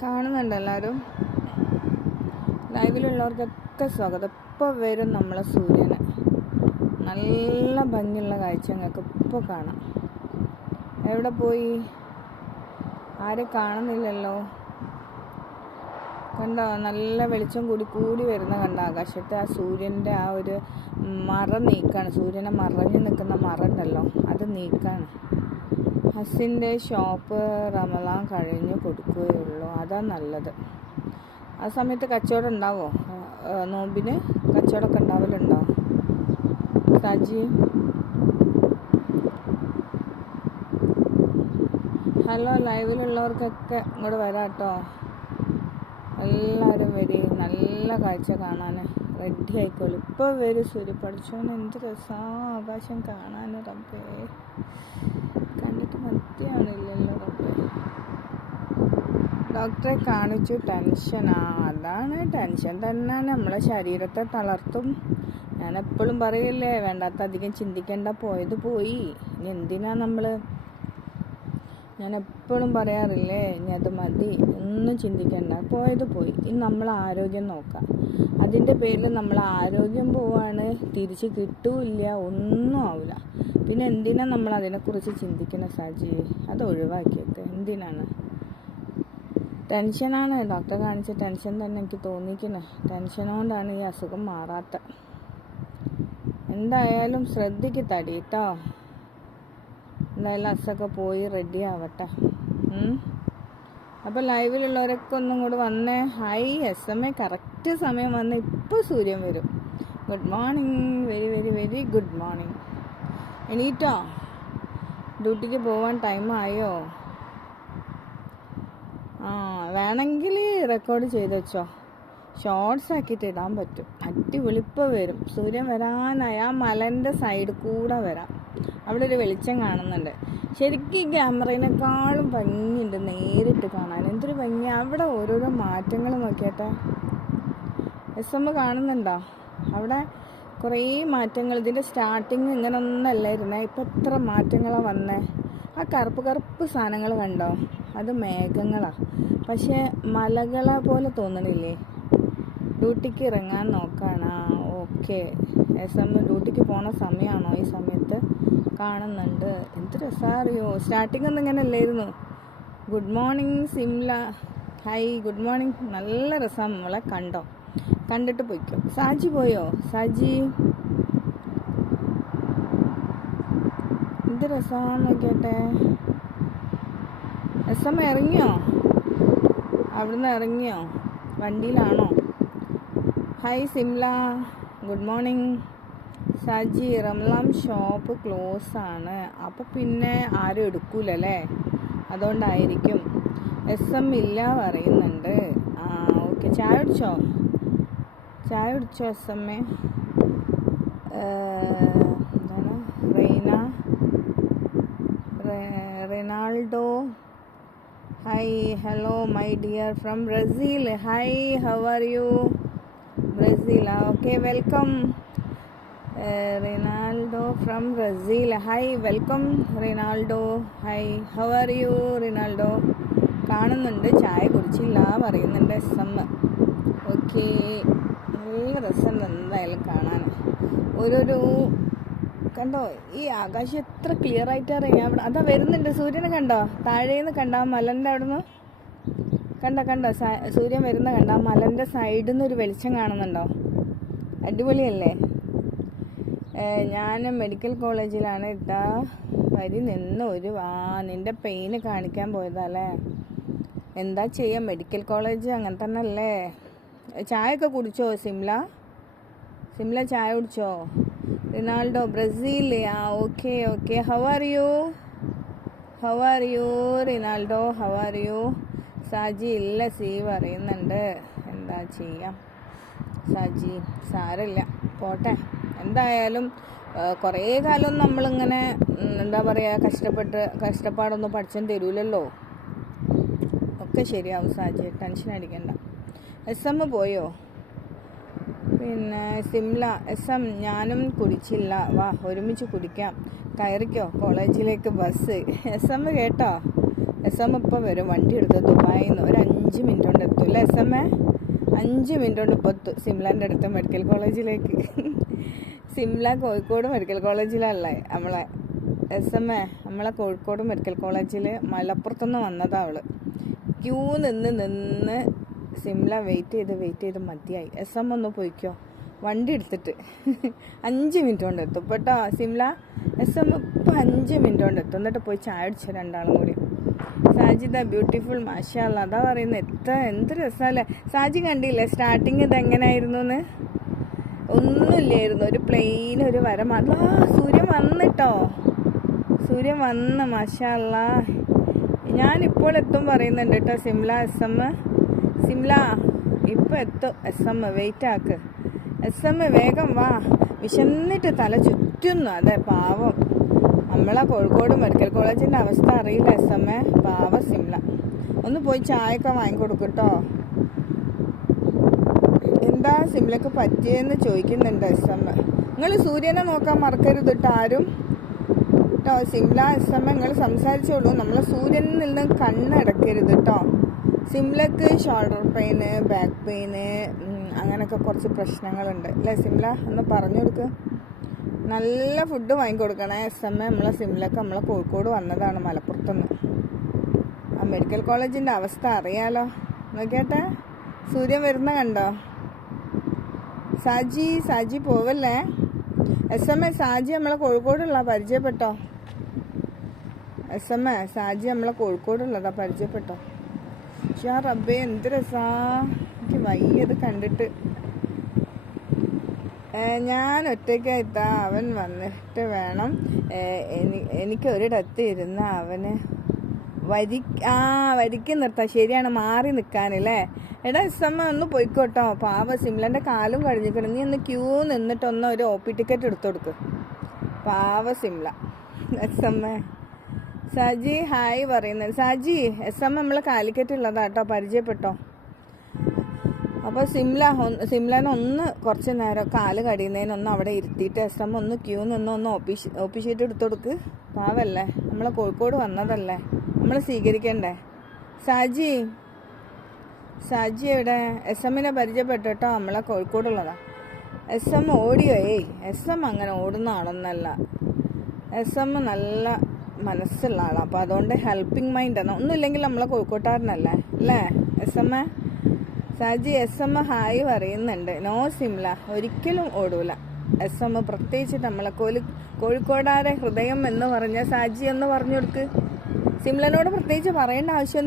കാണുന്നുണ്ട് എല്ലാവരും. ലൈവിലുള്ളവർക്കൊക്കെ സ്വാഗതം. ഇപ്പോൾ വരും നമ്മളെ സൂര്യന്. നല്ല ഭംഗിയുള്ള കാഴ്ച ഞങ്ങൾക്ക് ഇപ്പോൾ കാണാം. എവിടെ പോയി? ആരും കാണുന്നില്ലല്ലോ. കണ്ടോ, നല്ല വെളിച്ചം കൂടി വരുന്ന കണ്ട ആകാശത്ത്. ആ സൂര്യൻ്റെ ആ ഒരു മറ നീക്കാണ്. സൂര്യനെ മറഞ്ഞു നിൽക്കുന്ന മറ ഉണ്ടല്ലോ, അത് നീക്കാണ്. ഹസിൻ്റെ ഷോപ്പ് റമദാൻ കഴിഞ്ഞ് കൊടുക്കുകയുള്ളൂ, അതാ നല്ലത്. ആ സമയത്ത് കച്ചവടം ഉണ്ടാവോ? നോമ്പിന് കച്ചവടമൊക്കെ ഉണ്ടാവലുണ്ടോ സാജി? ഹലോ, ലൈവിലുള്ളവർക്കൊക്കെ ഇങ്ങോട്ട് വരാം കേട്ടോ. എല്ലാവരും വരി, നല്ല കാഴ്ച കാണാൻ റെഡി ആയിക്കോളൂ. ഇപ്പോൾ വരും സൂര്യ. പഠിച്ചോന്ന് എന്ത് രസമാണ് ആകാശം കാണാൻ. റബ്ബേ, കണ്ടിട്ട് മതിയാണില്ലല്ലോ റബ്ബേ. ഡോക്ടറെ കാണിച്ചു. ടെൻഷനാ. അതാണ് ടെൻഷൻ തന്നെയാണ് നമ്മളെ ശരീരത്തെ തളർത്തും. ഞാൻ എപ്പോഴും പറയില്ലേ, വേണ്ടാത്ത അധികം ചിന്തിക്കേണ്ട, പോയത് പോയി. ഇനി എന്തിനാ ഞാൻ എപ്പോഴും പറയാറില്ലേ, ഇനി അത് മതി, ഒന്നും ചിന്തിക്കണ്ട, പോയത് പോയി. ഇനി നമ്മൾ ആരോഗ്യം നോക്കാം. അതിൻ്റെ പേരിൽ നമ്മൾ ആരോഗ്യം പോവാണ്, തിരിച്ച് കിട്ടൂല്ല, ഒന്നും ആവില്ല. പിന്നെ എന്തിനാ നമ്മൾ അതിനെക്കുറിച്ച് ചിന്തിക്കണം സാജി? അത് ഒഴിവാക്കിയൊക്കെ എന്തിനാണ്? ടെൻഷനാണ്. ഡോക്ടറെ കാണിച്ച ടെൻഷൻ തന്നെ എനിക്ക് തോന്നിക്കുന്നത്. ടെൻഷൻ കൊണ്ടാണ് ഈ അസുഖം മാറാത്ത. എന്തായാലും ശ്രദ്ധിക്ക് തടി കേട്ടോ. എന്തായാലും അസുഖമൊക്കെ പോയി റെഡി ആവട്ടെ. അപ്പോൾ ലൈവിലുള്ളവരൊക്കെ ഒന്നും കൂടെ വന്നേ. ഹായ് SMA, കറക്റ്റ് സമയം വന്ന് ഇപ്പോൾ സൂര്യൻ വരും. Good morning, very very very good morning. എണീറ്റോ? ഡ്യൂട്ടിക്ക് പോവാൻ ടൈമായോ? വേണമെങ്കിൽ റെക്കോർഡ് ചെയ്ത് വെച്ചോ, ഷോർട്സ് ആക്കിയിട്ട് ഇടാൻ പറ്റും. അടിപൊളി. ഇപ്പോൾ വരും സൂര്യൻ. വരാനായി ആ മലൻ്റെ സൈഡിൽ കൂടെ വരാം. അവിടെ ഒരു വെളിച്ചം കാണുന്നുണ്ട്. ശരിക്കും ഈ ക്യാമറയിനേക്കാളും ഭംഗിയുണ്ട് നേരിട്ട് കാണാൻ. എന്തൊരു ഭംഗി. അവിടെ ഓരോരോ മാറ്റങ്ങൾ നോക്കിയാട്ടെ. SM കാണുന്നുണ്ടോ? അവിടെ കുറേ മാറ്റങ്ങൾ. ഇതിൻ്റെ സ്റ്റാർട്ടിങ് ഇങ്ങനെ ഒന്നല്ലായിരുന്നേ, ഇപ്പം എത്ര മാറ്റങ്ങളാണ് വന്നേ. ആ കറുപ്പ് സാധനങ്ങൾ കണ്ടോ? അത് മേഘങ്ങളാണ്, പക്ഷേ മലകളെ പോലെ തോന്നണില്ലേ? ഡ്യൂട്ടിക്ക് ഇറങ്ങാൻ നോക്കാണ്. ഓക്കെ. SM ഡ്യൂട്ടിക്ക് പോണ സമയമാണോ ഈ സമയത്ത്? കാണുന്നുണ്ട്. എന്ത് രസമറിയോ. സ്റ്റാർട്ടിങ് ഒന്നും ഇങ്ങനെ അല്ലായിരുന്നു. Good morning Simla. Hi, good morning. നല്ല രസം. നമ്മളെ കണ്ടിട്ട് പോയിക്കോ. സാജി പോയോ? സാജി, എന്ത് രസമാണെന്ന് നോക്കിയാട്ടെ. SM ഇറങ്ങിയോ? അവിടുന്ന് ഇറങ്ങിയോ? വണ്ടിയിലാണോ? Hi Simla, good morning. Saji, റംലാം ഷോപ്പ് ക്ലോസ് ആണ്, അപ്പോൾ പിന്നെ ആരും എടുക്കൂലല്ലേ, അതുകൊണ്ടായിരിക്കും. SM ഇല്ല പറയുന്നുണ്ട്. ഓക്കെ. ചായ കുടിച്ചോ SM? എന്താണ്? Ronaldo. Hi, hello my dear from Brazil. Hi, how are you? Brazil. Okay, welcome. Ronaldo from Brazil. Hi, welcome Ronaldo. Hi, how are you Ronaldo? കാണുന്നുണ്ട്. ചായ കുടിച്ചില്ല പറയുന്നുണ്ട് SM. ഓക്കെ. നല്ല രസം എന്തായാലും കാണാൻ. ഓരോരോ കണ്ടോ, ഈ ആകാശം എത്ര ക്ലിയർ ആയിട്ടാണ് അറിയാം. അവിടെ അതാ വരുന്നുണ്ട് സൂര്യനെ. കണ്ടോ? താഴേന്ന് കണ്ടോ? മലൻ്റെ അവിടുന്ന് കണ്ടോ സൂര്യൻ വരുന്ന കണ്ടോ? മലൻ്റെ സൈഡിൽ നിന്ന് ഒരു വെളിച്ചം കാണുന്നുണ്ടോ? അടിപൊളിയല്ലേ? ഞാൻ മെഡിക്കൽ കോളേജിലാണ് ഇട്ടാ. വരി നിന്ന് നിൻ്റെ പെയിന് കാണിക്കാൻ പോയതല്ലേ. എന്താ ചെയ്യാം, മെഡിക്കൽ കോളേജ് അങ്ങനെ തന്നെ അല്ലേ. ചായയൊക്കെ കുടിച്ചോ സിംല ചായ കുടിച്ചോ? Ronaldo, Brazil. Okay. How are U Ronaldo? How are U? Saji ഇല്ല സി പറയുന്നുണ്ട്. എന്താ ചെയ്യാം സാജി, സാരമില്ല, പോട്ടെ. എന്തായാലും കുറേ കാലം നമ്മളിങ്ങനെ എന്താ പറയുക, കഷ്ടപ്പാടൊന്നും പഠിച്ചാൽ തരൂലല്ലോ. ഒക്കെ ശരിയാവും സാജി, ടെൻഷൻ അടിക്കണ്ട. SM പോയോ? പിന്നെ സിംല. SM ഞാനും കുടിച്ചില്ല, വാ ഒരുമിച്ച് കുടിക്കാം. കയറിക്കോ കോളേജിലേക്ക് ബസ്. SM കേട്ടോ? എസ് എം ഇപ്പോൾ വരും, വണ്ടി എടുത്ത് ദുബായിൽ നിന്ന് ഒരു 5 മിനിറ്റ് കൊണ്ട് എത്തും അല്ലേ എസ് എം? 5 മിനിറ്റ് കൊണ്ട് ഇപ്പോൾ എത്തും സിംലാൻ്റെ അടുത്ത് മെഡിക്കൽ കോളേജിലേക്ക്. സിംല കോഴിക്കോട് മെഡിക്കൽ കോളേജിലല്ലേ നമ്മളെ എസ് എം? നമ്മളെ കോഴിക്കോട് മെഡിക്കൽ കോളേജിൽ മലപ്പുറത്തുനിന്ന് വന്നതാണ് അവൾ. ക്യൂ നിന്ന് സിംല വെയിറ്റ് ചെയ്ത് മതിയായി. എസ് എം ഒന്ന് പോയിക്കോ വണ്ടി എടുത്തിട്ട്. 5 മിനിറ്റ് കൊണ്ട് എത്തും കേട്ടോ സിംല. എസ് എം ഇപ്പോൾ 5 മിനിറ്റ് കൊണ്ട് എത്തും. എന്നിട്ട് പോയി ചായ അടിച്ചു രണ്ടാളും കൂടി. സാജിദ ബ്യൂട്ടിഫുൾ മാഷാ അല്ലാ, അതാ പറയുന്നത്. എന്ത് രസമല്ലേ. സാജി കണ്ടില്ലേ സ്റ്റാർട്ടിങ് ഇതെങ്ങനെയായിരുന്നു എന്ന്? ഒന്നുമില്ലായിരുന്നു, ഒരു പ്ലെയിൻ ഒരു വര മാത്രം. സൂര്യൻ വന്നിട്ടോ, സൂര്യൻ വന്ന് മാഷാ അല്ലാ. ഞാനിപ്പോൾ എത്തും പറയുന്നുണ്ട് കേട്ടോ സിംല എസ് എം. സിംല ഇപ്പോൾ എത്തും എസ് എം, വെയിറ്റ് ആക്ക് എസ് എം, വേഗം വാ. വിശന്നിട്ട് തല ചുറ്റുന്നു. അതെ പാവം, നമ്മളെ കോഴിക്കോട് മെഡിക്കൽ കോളേജിൻ്റെ അവസ്ഥ അറിയില്ല എസ് എം. പാവ സിംല. ഒന്ന് പോയി ചായയൊക്കെ വാങ്ങിക്കൊടുക്കട്ടോ. എന്താ സിംലക്ക് പറ്റിയെന്ന് ചോദിക്കുന്നുണ്ട് എസ് എം. നിങ്ങൾ സൂര്യനെ നോക്കാൻ മറക്കരുത് കേട്ടോ ആരും കേട്ടോ. സിംല എസ് എം നിങ്ങൾ സംസാരിച്ചോളൂ, നമ്മളെ സൂര്യനിൽ നിന്ന് കണ്ണടക്കരുത് കേട്ടോ. സിംലക്ക് ഷോൾഡർ പെയിന്, ബാക്ക് പെയിന്, അങ്ങനെയൊക്കെ കുറച്ച് പ്രശ്നങ്ങളുണ്ട് അല്ലേ സിംല? ഒന്ന് പറഞ്ഞു കൊടുക്ക്. നല്ല ഫുഡ് വാങ്ങിക്കൊടുക്കണേ എസ് എം. നമ്മളെ സിംലക്ക് നമ്മളെ കോഴിക്കോട് വന്നതാണ് മലപ്പുറത്തുനിന്ന്. ആ മെഡിക്കൽ കോളേജിൻ്റെ അവസ്ഥ അറിയാലോ. നോക്കിയാട്ടെ സൂര്യൻ വരുന്ന കണ്ടോ. സാജി പോവല്ലേ എസ് എം? സാജി നമ്മളെ കോഴിക്കോടുള്ള പരിചയപ്പെട്ടോ എസ് എം. സാജി നമ്മളെ കോഴിക്കോടുള്ളതാ, പരിചയപ്പെട്ടോ. ഷാ റബ്ബേ എന്ത് രസാ, എനിക്ക് വയ്യത് കണ്ടിട്ട്. ഞാൻ ഒറ്റയ്ക്കായിട്ടാ, അവൻ വന്നിട്ട് വേണം എനിക്കൊരിടത്ത് ഇരുന്ന് അവന് വരിക്ക് നിർത്താം. ശരിയാണ്, മാറി നിൽക്കാനല്ലേ. എടാ എസ് എം ഒന്ന് പോയിക്കോട്ടോ. പാവ സിംലൻ്റെ കാലും കഴിഞ്ഞിക്കണം. നീ ഒന്ന് ക്യൂ നിന്നിട്ടൊന്ന് ഒരു OP ടിക്കറ്റ് എടുത്തു കൊടുക്ക്. പാവ Simla S M. Saji hi പറയുന്നത്. സാജി എസ് എം നമ്മളെ കാലിക്കറ്റ് ഉള്ളതാ കേട്ടോ, പരിചയപ്പെട്ടോ. അപ്പോൾ സിംലനെ ഒന്ന് കുറച്ച് നേരം കാല് കടിയുന്നതിനൊന്ന് അവിടെ ഇരുത്തിയിട്ട് എസ് എം ഒന്ന് ക്യൂ നിന്ന് OP ഷീറ്റ് എടുത്തു കൊടുക്ക്. പാവല്ലേ, നമ്മളെ കോഴിക്കോട് വന്നതല്ലേ, നമ്മൾ സ്വീകരിക്കണ്ടേ. സാജി എവിടെ? എസ് എമ്മിനെ പരിചയപ്പെട്ടു കേട്ടോ, നമ്മളെ കോഴിക്കോടുള്ളതാ. എസ് എം ഓടിയോ? എസ് എം അങ്ങനെ ഓടുന്ന ആളൊന്നല്ല. എസ് എം നല്ല മനസ്സുള്ള ആളാണ്, അപ്പോൾ അതുകൊണ്ട് ഹെൽപ്പിംഗ് മൈൻഡ് ആണ്. ഒന്നുമില്ലെങ്കിൽ നമ്മളെ കോഴിക്കോട്ടുകാരനല്ലേ അല്ലേ S M? Saji S M hi പറയുന്നുണ്ട്. നോ സിംല ഒരിക്കലും ഓടൂല എസ് എം, പ്രത്യേകിച്ച് നമ്മളെ കോഴിക്കോടാരെ ഹൃദയം എന്ന് പറഞ്ഞ സാജി എന്ന് പറഞ്ഞു കൊടുക്ക്. സിംലനോട് പ്രത്യേകിച്ച് പറയേണ്ട ആവശ്യം